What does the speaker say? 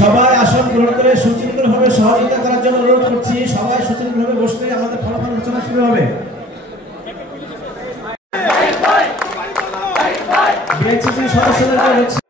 সবাই আসন গ্রহণ করে সুশৃঙ্খলভাবে সহযোগিতা করার জন্য অনুরোধ করছি। সবাই সুশৃঙ্খলভাবে বসলে আমাদের ফলাফল ঘোষণা শুরু হবে। বিএনসিসি সদস্যদেরকে